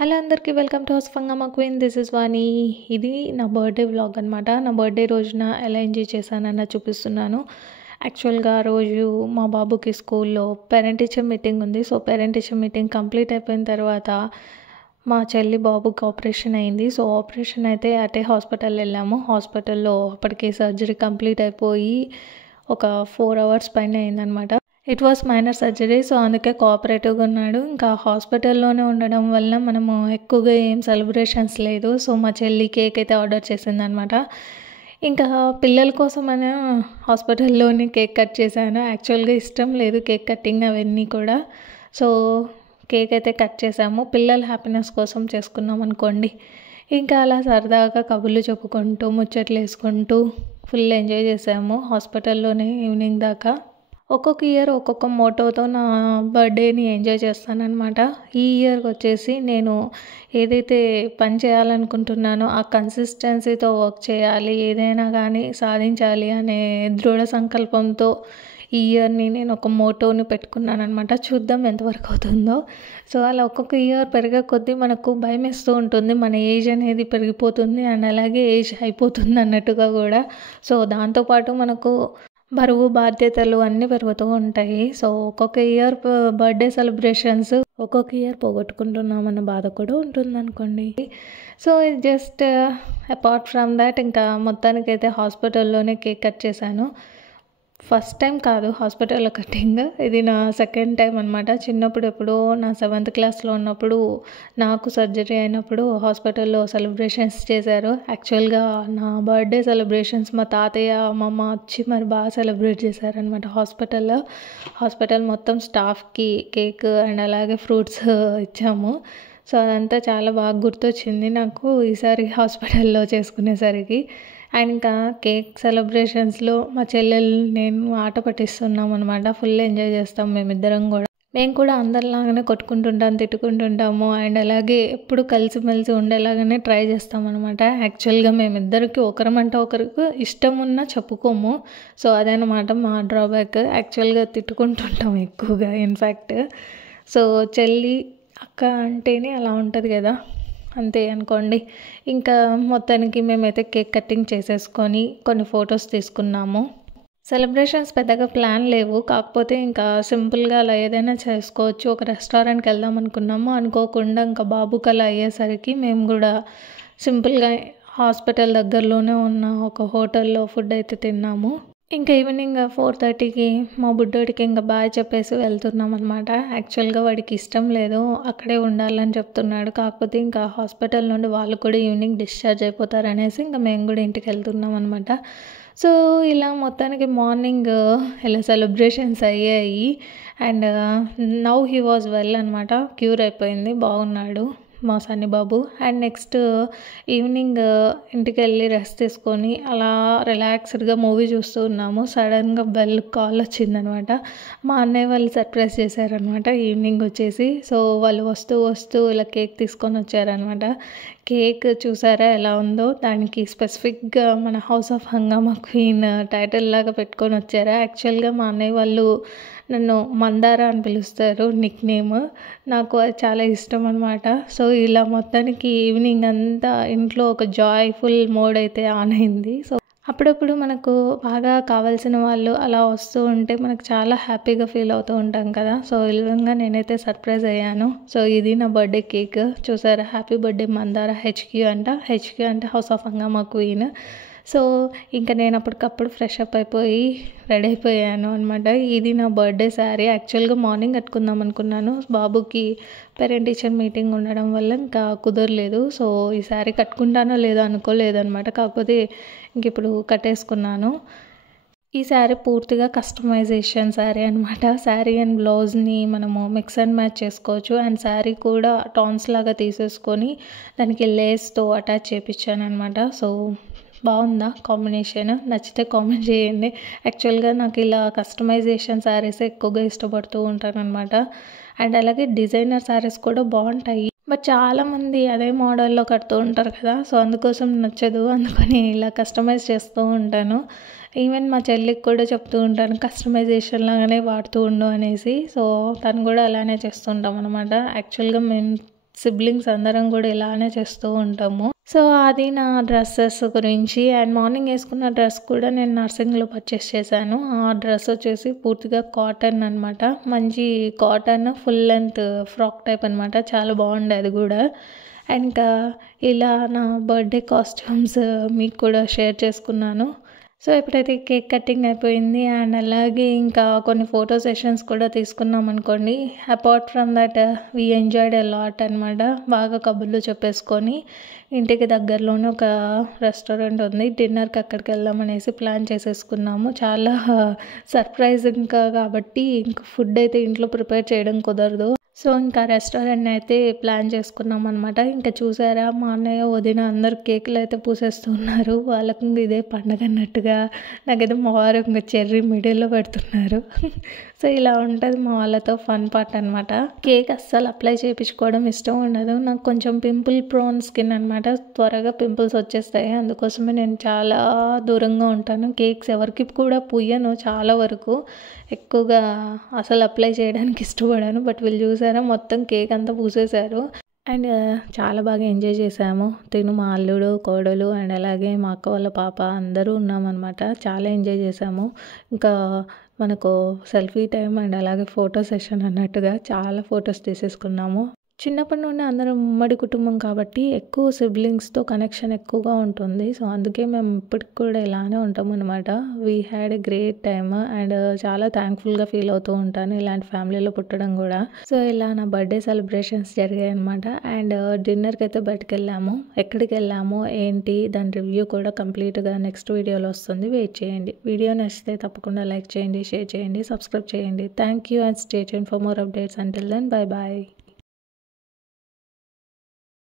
Hello అందరికీ welcome to house ఫంగమా queen. This is Vani. ఇది నా బర్త్డే వ్లాగ్ అనమాట. నా బర్త్డే రోజున ఎలా ఎంజాయ్ చేశానన్న చూపిస్తున్నాను. యాక్చువల్గా ఆ రోజు మా బాబుకి స్కూల్లో పేరెంట్ టీచర్ మీటింగ్ ఉంది. So parent teacher meeting complete అయిపోయిన తర్వాత మా చెల్లి బాబుకి ఆపరేషన్ అయింది. సో ఆపరేషన్ అయితే అటే హాస్పిటల్ వెళ్ళాము. హాస్పిటల్లో అప్పటికే సర్జరీ కంప్లీట్ అయిపోయి ఒక 4 hours పైన అయిందనమాట. It was minor surgery. So అందుకే కోఆపరేటివ్గా ఉన్నాడు. ఇంకా హాస్పిటల్లోనే ఉండడం వల్ల మనము ఎక్కువగా ఏం సెలబ్రేషన్స్ లేదు. సో మా చెల్లి కేక్ అయితే ఆర్డర్ చేసిందనమాట. ఇంకా పిల్లల కోసమైనా హాస్పిటల్లోనే కేక్ కట్ చేశాను. యాక్చువల్గా ఇష్టం లేదు కేక్ కటింగ్ అవన్నీ కూడా. సో కేక్ అయితే కట్ చేసాము. పిల్లల హ్యాపీనెస్ కోసం చేసుకున్నాం అనుకోండి. ఇంకా అలా సరదాగా కబుర్లు చెప్పుకుంటూ ముచ్చట్లు వేసుకుంటూ ఫుల్ ఎంజాయ్ చేసాము హాస్పిటల్లోనే ఈవినింగ్ దాకా. ఒక్కొక్క ఇయర్ ఒక్కొక్క మోటోతో నా బర్త్డేని ఎంజాయ్ చేస్తానన్నమాట. ఈ ఇయర్కి వచ్చేసి నేను ఏదైతే పని చేయాలనుకుంటున్నానో ఆ కన్సిస్టెన్సీతో వర్క్ చేయాలి, ఏదైనా కానీ సాధించాలి అనే దృఢ సంకల్పంతో ఈ ఇయర్ని నేను ఒక మోటోని పెట్టుకున్నాను అనమాట. చూద్దాం ఎంతవరకు అవుతుందో. సో అలా ఒక్కొక్క ఇయర్ పెరిగే కొద్దీ మనకు భయం వేస్తూ ఉంటుంది. మన ఏజ్ అనేది పెరిగిపోతుంది అండ్ అలాగే ఏజ్ అయిపోతుంది అన్నట్టుగా కూడా. సో దాంతోపాటు మనకు బరువు బాధ్యతలు అన్నీ పెరుగుతూ ఉంటాయి. సో ఒక్కొక్క ఇయర్ బర్త్డే సెలబ్రేషన్స్ ఒక్కొక్క ఇయర్ పోగొట్టుకుంటున్నామన్న బాధ కూడా ఉంటుంది అనుకోండి. So just apart from that ఇంకా మొత్తానికైతే హాస్పిటల్లోనే కేక్ కట్ చేశాను. ఫస్ట్ టైం కాదు హాస్పిటల్లో కటింగ్, ఇది నా సెకండ్ టైం అనమాట. చిన్నప్పుడు ఎప్పుడో నా 7th క్లాస్లో ఉన్నప్పుడు నాకు సర్జరీ అయినప్పుడు హాస్పిటల్లో సెలబ్రేషన్స్ చేశారు. యాక్చువల్గా నా బర్త్డే సెలబ్రేషన్స్ మా తాతయ్య అమ్మమ్మ వచ్చి మరి బాగా సెలబ్రేట్ చేశారనమాట హాస్పిటల్లో. హాస్పిటల్ మొత్తం స్టాఫ్కి కేక్ అండ్ అలాగే ఫ్రూట్స్ ఇచ్చాము. సో అదంతా చాలా బాగా గుర్తొచ్చింది నాకు ఈసారి హాస్పిటల్లో చేసుకునేసరికి. అండ్ ఇంకా కేక్ సెలబ్రేషన్స్లో మా చెల్లెలు నేను ఆట పట్టిస్తున్నాం అనమాట. ఫుల్ ఎంజాయ్ చేస్తాం మేమిద్దరం కూడా. మేము కూడా అందరిలాగానే కొట్టుకుంటుంటాం, తిట్టుకుంటుంటాము అండ్ అలాగే ఎప్పుడు కలిసిమెలిసి ఉండేలాగానే ట్రై చేస్తాం అనమాట. యాక్చువల్గా మేమిద్దరికి ఒకరమంటే ఒకరికి ఇష్టం ఉన్నా చెప్పుకోము. సో అదనమాట మా డ్రాబ్యాక్. యాక్చువల్గా తిట్టుకుంటుంటాం ఎక్కువగా ఇన్ఫ్యాక్ట్. సో చెల్లి అక్క అంటేనే అలా ఉంటుంది కదా, అంతే అనుకోండి. ఇంకా మొత్తానికి మేమైతే కేక్ కటింగ్ చేసేసుకొని కొన్ని ఫొటోస్ తీసుకున్నాము. సెలబ్రేషన్స్ పెద్దగా ప్లాన్ లేవు, కాకపోతే ఇంకా సింపుల్గా అలా ఏదైనా చేసుకోవచ్చు. ఒక రెస్టారెంట్కి వెళ్దాం అనుకున్నాము, అనుకోకుండా ఇంకా బాబుకి అలా అయ్యేసరికి మేము కూడా సింపుల్గా హాస్పిటల్ దగ్గరలోనే ఉన్న ఒక హోటల్లో ఫుడ్ అయితే తిన్నాము. ఇంకా ఈవినింగ్ 4:30కి మా బుడ్డోడికి ఇంకా బాయ్ చెప్పేసి వెళ్తున్నాం అనమాట. యాక్చువల్గా వాడికి ఇష్టం లేదు అక్కడే ఉండాలని చెప్తున్నాడు. కాకపోతే ఇంకా హాస్పిటల్ నుండి వాళ్ళు కూడా ఈవినింగ్ డిశ్చార్జ్ అయిపోతారు అనేసి ఇంకా మేము కూడా ఇంటికి వెళ్తున్నాం అనమాట. సో ఇలా మొత్తానికి మార్నింగ్ ఇలా సెలబ్రేషన్స్ అయ్యాయి and now he was well అనమాట. క్యూర్ అయిపోయింది, బాగున్నాడు మా సన్నీ బాబు. అండ్ నెక్స్ట్ ఈవినింగ్ ఇంటికి వెళ్ళి రెస్ట్ తీసుకొని అలా రిలాక్స్డ్గా మూవీ చూస్తూ ఉన్నాము. సడన్గా బెల్ కాల్ వచ్చిందనమాట. మా అన్నయ్య వాళ్ళు సర్ప్రైజ్ చేశారనమాట ఈవినింగ్ వచ్చేసి. సో వాళ్ళు వస్తూ ఇలా కేక్ తీసుకొని వచ్చారనమాట. కేక్ చూసారా ఎలా ఉందో, దానికి స్పెసిఫిక్గా మన హౌస్ ఆఫ్ హంగామా క్వీన్ టైటిల్ లాగా పెట్టుకొని వచ్చారా. యాక్చువల్గా మా అన్నయ్య వాళ్ళు నన్ను మందార అని పిలుస్తారు, నిక్ నేమ్. నాకు అది చాలా ఇష్టం అనమాట. సో ఇలా మొత్తానికి ఈవినింగ్ అంతా ఇంట్లో ఒక జాయ్ఫుల్ మోడ్ అయితే ఆన్ అయింది. సో అప్పుడప్పుడు మనకు బాగా కావాల్సిన వాళ్ళు అలా వస్తూ ఉంటే మనకు చాలా హ్యాపీగా ఫీల్ అవుతూ ఉంటాం కదా. సో ఈ విధంగా నేనైతే సర్ప్రైజ్ అయ్యాను. సో ఇది నా బర్త్డే కేక్ చూసారా, హ్యాపీ బర్త్డే మందార. హెచ్క్యూ అంటే హౌస్ ఆఫ్ హంగామా క్వీన్. సో ఇంకా నేను అప్పటికప్పుడు ఫ్రెష్ అప్ అయిపోయి రెడీ అయిపోయాను అనమాట. ఇది నా బర్త్డే శారీ. యాక్చువల్గా మార్నింగ్ కట్టుకుందాం అనుకున్నాను, బాబుకి పేరెంట్ టీచర్ మీటింగ్ ఉండడం వల్ల ఇంకా కుదరలేదు. సో ఈ శారీ కట్టుకుంటానో లేదో అనుకోలేదు అనమాట. కాకపోతే ఇంక ఇప్పుడు కట్టేసుకున్నాను. ఈ శారీ పూర్తిగా కస్టమైజేషన్ శారీ అనమాట. శారీ అండ్ బ్లౌజ్ని మనము మిక్స్ అండ్ మ్యాచ్ చేసుకోవచ్చు. అండ్ శారీ కూడా టాన్స్ లాగా తీసేసుకొని దానికి లేస్తో అటాచ్ చేయించాను అనమాట. సో బాగుందా కాంబినేషన్? నచ్చితే కామెంట్ చేయండి. యాక్చువల్గా నాకు ఇలా కస్టమైజేషన్ శారీస్ ఎక్కువగా ఇష్టపడుతూ ఉంటాను అనమాట. అండ్ అలాగే డిజైనర్ శారీస్ కూడా బాగుంటాయి, బట్ చాలామంది అదే మోడల్లో కడుతూ ఉంటారు కదా. సో అందుకోసం నచ్చదు, అందుకని ఇలా కస్టమైజ్ చేస్తూ ఉంటాను. ఈవెన్ మా చెల్లికి కూడా చెప్తూ ఉంటాను కస్టమైజేషన్ లాగానే వాడుతూ ఉండు అనేసి. సో తను కూడా అలానే చేస్తుంటాం అనమాట. యాక్చువల్గా మేము సిబ్లింగ్స్ అందరం కూడా ఇలానే చేస్తూ ఉంటాము. సో అది నా డ్రెస్సెస్ గురించి. అండ్ మార్నింగ్ వేసుకున్న డ్రెస్ కూడా నేను నర్సింగ్లో పర్చేస్ చేశాను. ఆ డ్రెస్ వచ్చేసి పూర్తిగా కాటన్ అనమాట. మంచి cotton full length frock type అనమాట. చాలా బాగుండే అది కూడా. అండ్ ఇంకా ఇలా నా బర్త్డే కాస్ట్యూమ్స్ మీకు కూడా షేర్ చేసుకున్నాను. సో ఎప్పుడైతే కేక్ కటింగ్ అయిపోయింది అండ్ అలాగే ఇంకా కొన్ని ఫోటో సెషన్స్ కూడా తీసుకున్నాం అనుకోండి. Apart from that we enjoyed a lot అనమాట. బాగా కబుర్లు చెప్పేసుకొని ఇంటికి దగ్గరలోనే ఒక రెస్టారెంట్ ఉంది, డిన్నర్కి అక్కడికి వెళ్దామనేసి ప్లాన్ చేసేసుకున్నాము. చాలా సర్ప్రైజింగ్ కాబట్టి ఇంకా ఫుడ్ అయితే ఇంట్లో ప్రిపేర్ చేయడం కుదరదు. సో ఇంకా రెస్టారెంట్ అయితే ప్లాన్ చేసుకున్నాం అనమాట. ఇంకా చూసారా మా అన్నయ్య వదిన అందరు కేకులు అయితే పూసేస్తున్నారు. వాళ్ళకు ఇదే పండగ అన్నట్టుగా. నాకైతే మా వారు ఇంకా చెర్రీ మిడిల్లో పెడుతున్నారు. సో ఇలా ఉంటుంది మా వాళ్ళతో ఫన్ పార్ట్ అనమాట. కేక్ అస్సలు అప్లై చేయించుకోవడం ఇష్టం ఉండదు నాకు. కొంచెం పింపుల్ ప్రోన్ స్కిన్ అనమాట. త్వరగా పింపుల్స్ వచ్చేస్తాయి. అందుకోసమే నేను చాలా దూరంగా ఉంటాను. కేక్స్ ఎవరికి కూడా పూయను చాలా వరకు. ఎక్కువగా అసలు అప్లై చేయడానికి ఇష్టపడాను. బట్ వీళ్ళు చూసారా మొత్తం కేక్ అంతా పూసేశారు. అండ్ చాలా బాగా ఎంజాయ్ చేసాము. తిను మా అల్లుడు కోడలు అండ్ అలాగే మా అక్క వాళ్ళ పాప అందరూ ఉన్నామన్నమాట. చాలా ఎంజాయ్ చేసాము. ఇంకా మనకు సెల్ఫీ టైం అండ్ అలాగే ఫోటో సెషన్ అన్నట్టుగా చాలా ఫొటోస్ తీసేసుకున్నాము. చిన్నప్పటి నుండి అందరం ఉమ్మడి కుటుంబం కాబట్టి ఎక్కువ సిబ్లింగ్స్తో కనెక్షన్ ఎక్కువగా ఉంటుంది. సో అందుకే మేము ఇప్పటికి కూడా ఇలానే ఉంటాము అనమాట. We had a great time and చాలా థ్యాంక్ఫుల్గా ఫీల్ అవుతూ ఉంటాను ఇలాంటి ఫ్యామిలీలో పుట్టడం కూడా. సో ఇలా నా బర్త్డే సెలబ్రేషన్స్ జరిగాయి అనమాట. అండ్ డిన్నర్కి అయితే బయటకు వెళ్ళాము. ఎక్కడికి వెళ్ళాము ఏంటి దాని రివ్యూ కూడా కంప్లీట్గా నెక్స్ట్ వీడియోలో వస్తుంది. వెయిట్ చేయండి. వీడియో నచ్చితే తప్పకుండా లైక్ చేయండి, షేర్ చేయండి, సబ్స్క్రైబ్ చేయండి. Thank you and stay tuned for more updates. Until then bye bye.